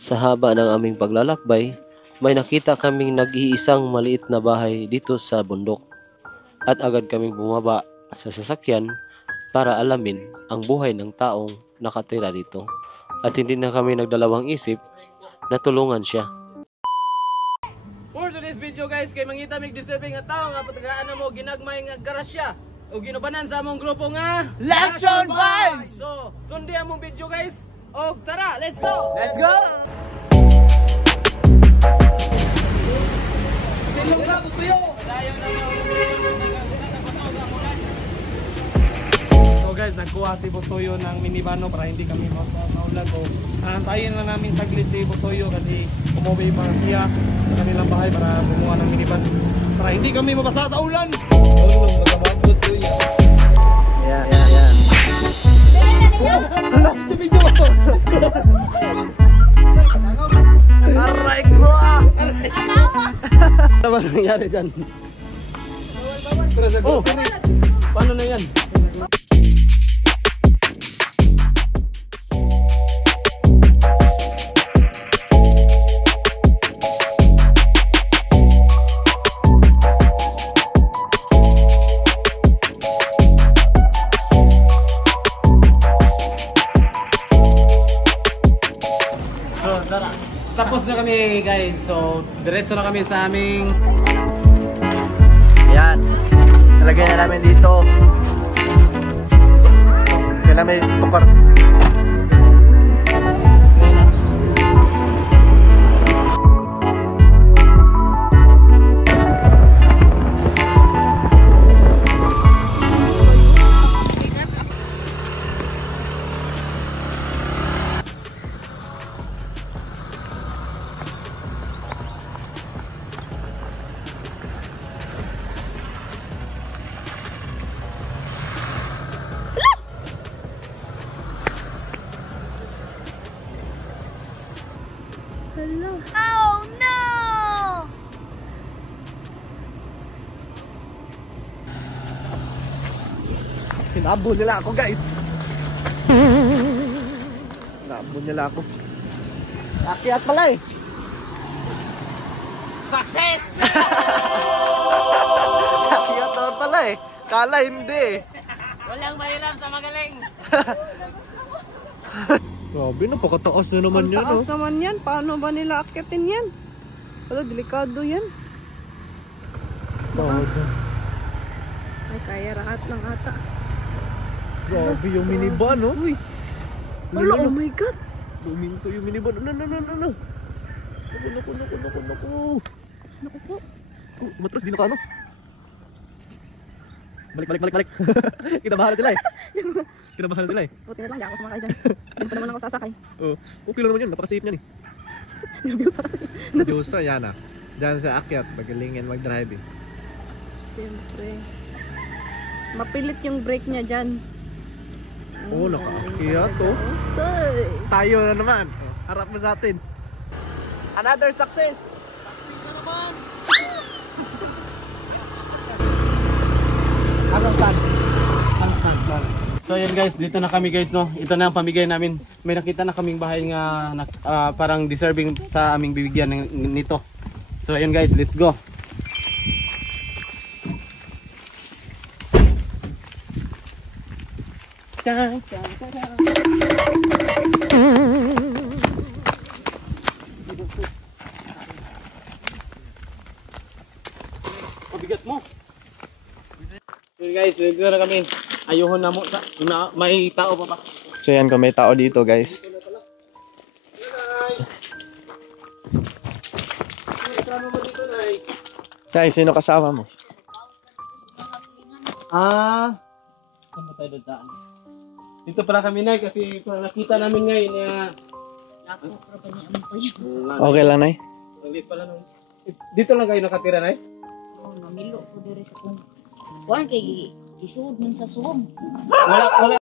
Sa haba ng aming paglalakbay, may nakita kaming nag-iisang maliit na bahay dito sa bundok. At agad kaming bumaba sa sasakyan para alamin ang buhay ng taong nakatira dito. At hindi na kami nagdalawang isip na tulungan siya. For today's video guys, kay mangita mig deserving nga tao nga patagaan mo ginagmay nga garasya o ginubanan sa among grupo nga Lesson Vibes! So, sundi among video guys. O tara, let's go! Let's go! Silong ka, butuyo! So guys, nagkuha si Butoyo ng minibano para hindi kami maulag o antayin na namin saglit si Butoyo kasi umuwi pa siya sa kanilang bahay para gumawa ng minivan para hindi kami mabasa sa ulan. Yan. Hala, si video mo! Aray ko ah! Ano ba nangyari dyan? Oh! Paano na yan? Tapos na kami guys, so diretso na kami sa aming Yan. Talagay na namin dito. Kaya namin tukar. Oh no! Hinabol nila ako guys. Hinabol nila ako. Akyat pala eh. success! Akyat naman pala eh. Kala hindi eh. Walang mahirap sa magaling. Grabe, napakataas na naman yan. Taas naman yan. Paano ba nila akyatin yan? Wala, delikado yan. Ay, kaya rahat ng ata. Grabe yung minivan, no? Uy! Wala, oh my God! Luminto yung minivan. Ano? Naku. Naku po. Umatras, di na ka, ano? Balik. Kinabahan sila eh. Buti na lang, di ako sumakay dyan. Hindi pa naman ako sasakay. Oh, okay lang naman yun, napaka-safe niyan eh. Nervyosa kasi. Diyosa, yan ah. Diyan sa akyat, magalingin mag-drive eh. Siyempre. Mapilit yung brake niya dyan. Oo, nakaakyat oh. Say! Tayo na naman. Oh, harap mo sa atin. Another success! So yun guys, dito na kami guys no. Ito na ang pamigay namin. May nakita na kaming bahay nga parang deserving sa aming bibigyan nito. So ayun guys, let's go. Pabigat mo. So guys, dito na kami. Ayuhon na mo sa may tao pa ba? So yan, kung may tao dito guys. Guys, sino kasama mo? Saan ba tayo dadaan? Dito pala kami na kasi nakita namin ngayon na Okay lang, Nay? ulit pala nung dito lang kayo nakatira na Oh, namilo ko dire sa kung kuan kay isuod man sa suom. Wala